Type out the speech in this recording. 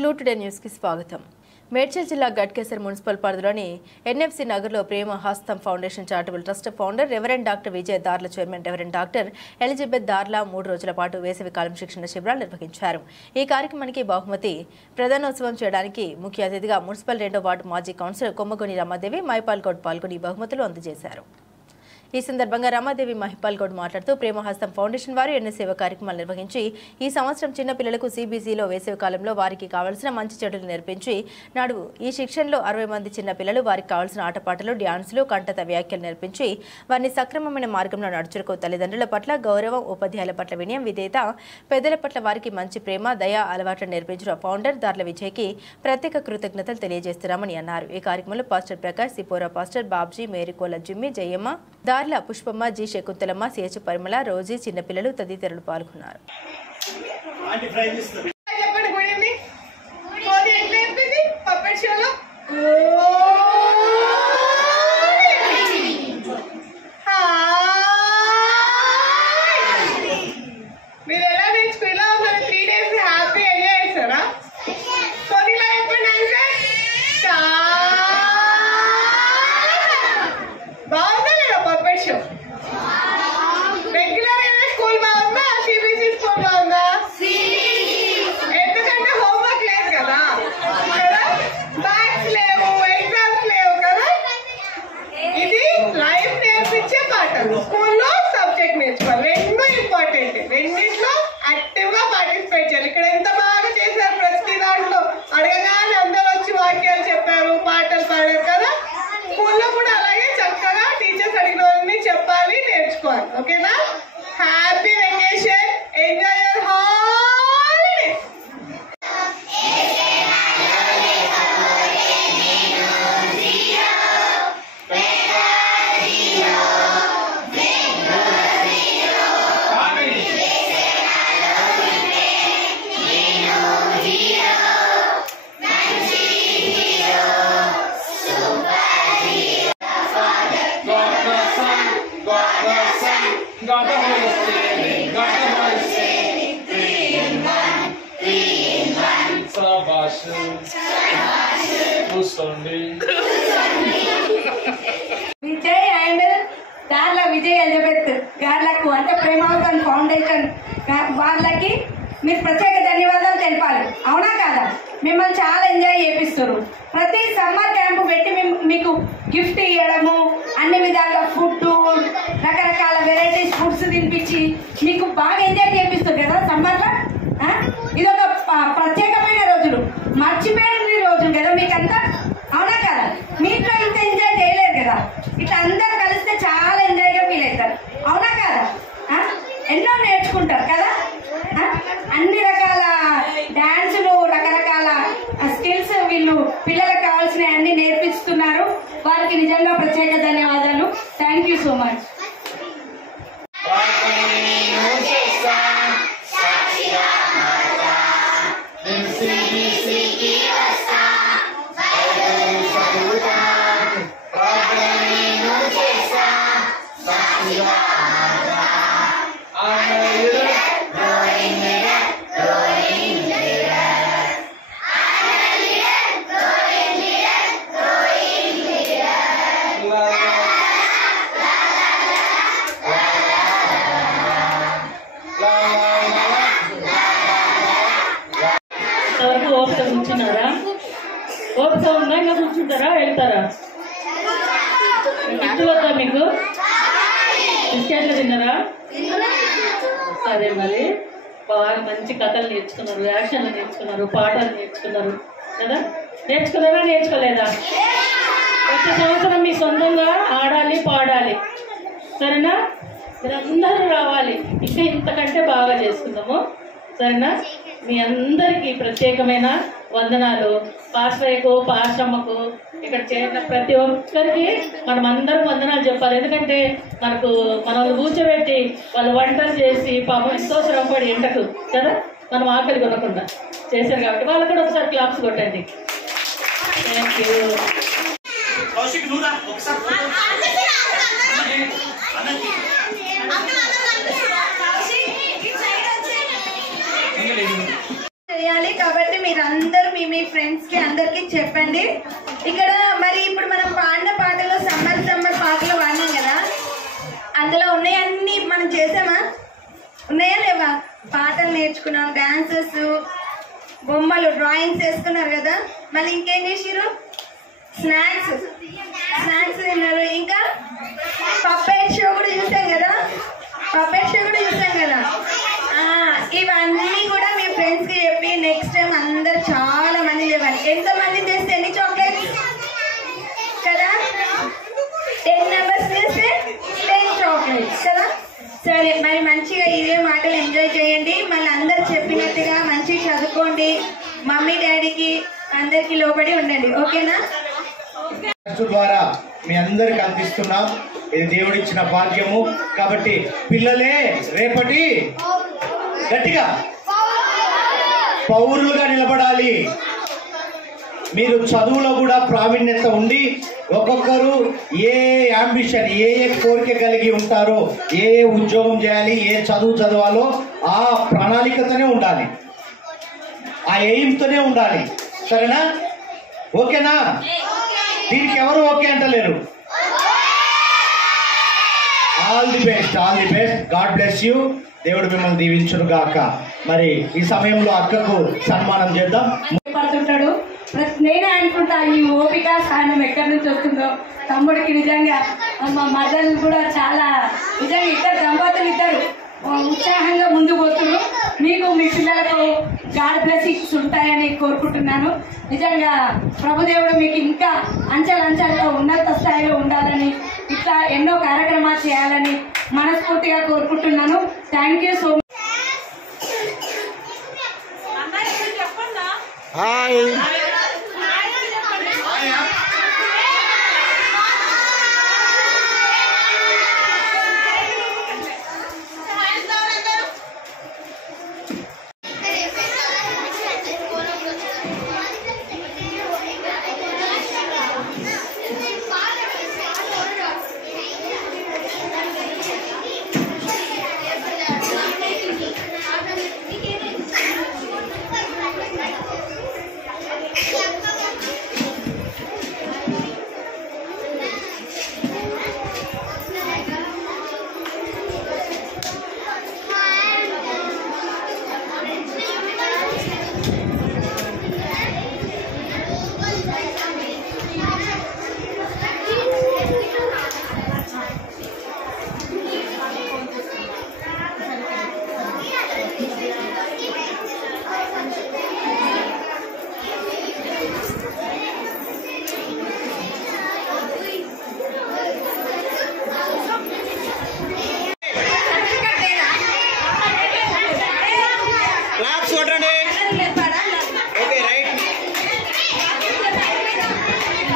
Clue today news కి స్వాగతం. మేడ్చల్ జిల్లా గట్కేసర్ మున్సిపల్ పరిధిలోని ఎన్ఎఫ్సి నగర్లో ప్రేమ హస్తం foundation charitable trust founder reverend doctor Vijay దార్ల చైర్మన్ రెవరెండ్ డాక్టర్ ఎలిజబెత్ దార్ల 3 రోజుల పాటు వేసవికాలం శిక్షణ శిబిరాలు నిర్వహించారు. ఈ కార్యక్రమానికి బహుమతి ప్రధానోత్సవం చేయడానికి ముఖ్య అతిథిగా మున్సిపల్ 2వ వార్డు మాజీ కౌన్సిలర్ కొమ్మగోని రమాదేవి మైపాల్ గౌడ్ పాల్గొని బహుమతులు అందజేశారు. ఈ సందర్భంగా రమాదేవి మహిపాల్ గౌడ్ మాట్లాడుతూ ప్రేమహస్తం ఫౌండేషన్ వారు ఎన్నో సేవ కార్యక్రమాలు నిర్వహించి ఈ సంవత్సరం చిన్న పిల్లలకు సిబిసిలో వేసవి కాలంలో వారికి కావాల్సిన మంచి చెడులు నేర్పించి నాడు ఈ శిక్షణలో 60 మంది చిన్న పిల్లలు వారికి కావాల్సిన ఆటపాటలు డ్యాన్సులు కంఠత వ్యాఖ్యలు నేర్పించి వారిని సక్రమమైన మార్గంలో నడుచుకో తల్లిదండ్రుల పట్ల గౌరవం ఉపాధ్యాయుల పట్ల వినయం విధేయత పెద్దల పట్ల వారికి మంచి ప్రేమ దయ అలవాట్లు నేర్పించిన ఫౌండర్ దార్ల విజయ్కి ప్రత్యేక కృతజ్ఞతలు తెలియజేస్తున్నామని అన్నారు. ఈ కార్యక్రమంలో పాస్టర్ ప్రకాష్ సిపోరా పాస్టర్ బాబ్జీ మేరీకోల జిమ్మి జయమ్మ దార్ల పుష్పమ్మ జి శకుంతలమ్మ సిహెచ్ పరిమళ రోజీ చిన్నపిల్లలు తదితరులు పాల్గొన్నారు. స్కూల్లో సబ్జెక్ట్ నేర్చుకోవాలి. రెండు ఇంపార్టెంట్. రెండింటిలో యాక్టివ్ గా పార్టిసిపేట్ చేయాలి. ఇక్కడ ఎంత బాగా చేశారు. ప్రతి దాంట్లో అడగగానే అందరూ వచ్చి వాక్యాలు చెప్పారు, పాటలు పాడారు కదా. స్కూల్లో కూడా అలాగే చక్కగా టీచర్స్ అడిగినవన్నీ చెప్పాలి, నేర్చుకోవాలి. ఓకేనా? Happy vacation. Enjoy your holiday. God the Holy Spirit, God the Holy Spirit, 3 in 1, 3 in 1. Sabashu, Kusundi. Vijay and దార్ల విజయ్ ఎలిజబెత్ గార్లకు అంటే ప్రేమహస్తం ఫౌండేషన్ వాళ్ళకి మీరు ప్రత్యేక ధన్యవాదాలు తెలపాలి. అవునా కాదా? మిమ్మల్ని చాలా ఎంజాయ్ చేపిస్తారు. ప్రతి సమ్మర్ క్యాంపు పెట్టి మీకు గిఫ్ట్ ఇవ్వడము, అన్ని విధాలుగా ఫుడ్ రకరకాల వెరైటీస్ ఫుడ్స్ తినిపించి మీకు బాగా ఎంజాయ్ చేపిస్తారు కదా సమ్మర్లో. ఇదొక ప్రత్యేకమైన రోజులు, మర్చిపోయిన రోజులు కదా మీకంతా. అవునా కదా? మీతో ఇంత ఎంజాయ్ చేయలేరు కదా. ఇట్లా అందరు కలిస్తే చాలా ఎంజాయ్గా ఫీల్ అవుతారు. అవునా కదా? ఎన్నో నేర్చుకుంటారు కదా. అన్ని రకాల డాన్సులు రకరకాల స్కిల్స్ వీళ్ళు పిల్లలకు కావాల్సిన అన్ని నేర్పిస్తున్నారు. వారికి నిజంగా ప్రత్యేక ధన్యవాదాలు. Thank you so much. ఓపిక కూర్చున్నారా? ఓపిక ఉందా? ఇంకా కూర్చుంటారా? వెళ్తారా? ఇంటి వద్దా మీకు? బిస్కెట్లు తిన్నారా? సరే, మరి బాగా మంచి కథలు నేర్చుకున్నారు, యాక్షన్లు నేర్చుకున్నారు, పాటలు నేర్చుకున్నారు కదా. నేర్చుకున్నారా? నేర్చుకోలేదా? ప్రతి సంవత్సరం మీ సొంతంగా ఆడాలి, పాడాలి. సరేనా? మీరందరూ రావాలి. ఇంకా ఇంతకంటే బాగా చేసుకుందాము. సరేనా? మీ అందరికీ ప్రత్యేకమైన వందనాలు. పాస్టర్కు పాస్టమ్మకు ఇక్కడ చేరిన ప్రతి ఒక్కరికి మనం అందరం వందనాలు చెప్పాలి. ఎందుకంటే మనల్ని కూర్చోబెట్టి వాళ్ళు వంటలు చేసి పాపం ఎంతో శ్రమపడి ఎండకు కదా మనం ఆకలి కొనకుండా చేశారు కాబట్టి వాళ్ళకు కూడా ఒకసారి క్లాప్స్ కొట్టండి. Thank you. చేయాలి. కాబట్టి మీరందరూ మీ ఫ్రెండ్స్ కి అందరికి చెప్పండి. ఇక్కడ మరి ఇప్పుడు మనం పాడిన పాటలు సమ్మర్ పాటలు పాడినాం కదా, అందులో ఉన్నాయన్నీ మనం చేసామా? ఉన్నాయా లేవా? పాటలు నేర్చుకున్నాం, డాన్సెస్, బొమ్మలు, డ్రాయింగ్స్ వేసుకున్నారు కదా. మళ్ళీ ఇంకేం చేసిరు? స్నాక్స్ తిన్నారు. ఇంకా పప్పెట్ షో కూడా చూసాం కదా. ఇవన్నీ కూడా మీ ఫ్రెండ్స్ కి చెప్పి నెక్స్ట్ టైం అందరు చాలా మంది లేవాలి. ఎంతమంది చేస్తే ఎన్ని చాక్లెట్స్ కదా? 10 మెంబర్స్ చేస్తే 10 చాక్లెట్స్ కదా. సరే, మరి మంచిగా ఇదే మాటలు ఎంజాయ్ చేయండి. మళ్ళీ అందరు చెప్పినట్టుగా మంచిగా చదువుకోండి. మమ్మీ డాడీకి అందరికి లోబడి ఉండండి. ఓకేనా? ద్వారా మీ అందరికి అందిస్తున్నాం. ఇది దేవుడిచ్చిన భాగ్యము. కాబట్టి పిల్లలే రేపటి గట్టిగా పౌరులుగా నిలబడాలి. మీరు చదువులో కూడా ప్రావీణ్యత ఉండి ఒక్కొక్కరు ఏ అంబిషన్, ఏ కోరిక కలిగి ఉంటారో, ఏ ఉద్యోగం చేయాలి, ఏ చదువు చదవాలో ఆ ప్రణాళికతోనే ఉండాలి, ఆ ఎయిమ్తోనే ఉండాలి. సరేనా? ఓకేనా? దీనికి ఎవరు ఓకే అంటలేరు. All the best. God bless you. దేవుడు మిమ్మల్ని దీవించును గాక. మరి ఈ సమయంలో అక్కకు సన్మానం చేద్దాం. పడుతుంటాడు. నేనే అనుకుంటా ఈ ఓపిక సహనం ఎక్కడి నుంచి వస్తుందో. తమ్ముడికి నిజంగా మా మదర్లు కూడా చాలా నిజంగా ఇద్దరు దంపతులు ఉత్సాహంగా ముందుకు పోతున్నారు. మీకు మీ పిల్లలకు గాడ్ బ్లెస్సింగ్స్ ఉంటాయని కోరుకుంటున్నాను. నిజంగా ప్రభుదేవుడు మీకు ఇంకా అంచెలంచెలుగా ఉన్నత స్థాయిలో ఉండాలని, ఇట్లా ఎన్నో కార్యక్రమాలు చేయాలని మనస్ఫూర్తిగా కోరుకుంటున్నాను. Thank you so much. Claps కొట్టండి.